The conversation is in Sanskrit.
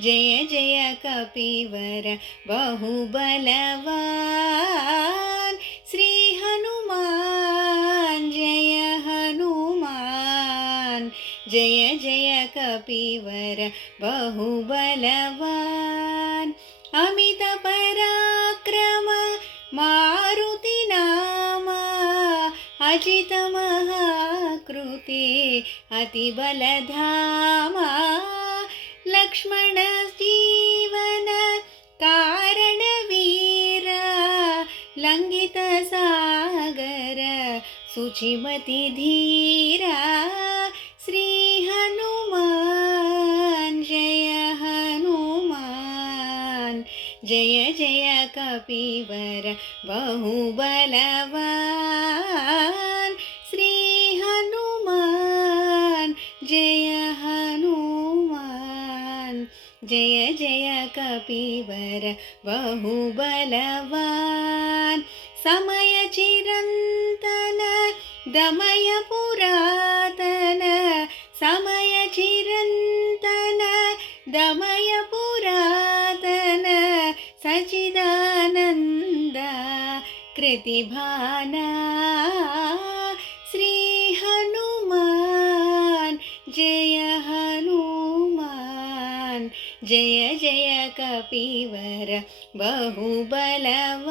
जय जय कपिवर बहुबलवान् श्री हनुमान जय हनुमान जय जय कपिवर बहुबलवान् अमित पराक्रम मारुति नामा अजित महाकृति अतिबलधामा लक्ष्मण जीवन कारण वीरा लंघित सागर सुचिमति धीरा श्री हनुमान जय हनुमान जय जय कपिवर बहुबलवान् श्री हनुमान जय हनुमान जय जय कपिवर बहुबलवान् समय चिरंतन दमय पुरातन समय चिरंतन दमय पुरातन सच्चिदानंद कृतिभाना श्री हनुमान जय हनुमान जय जय कपिवर बहुबलवान्।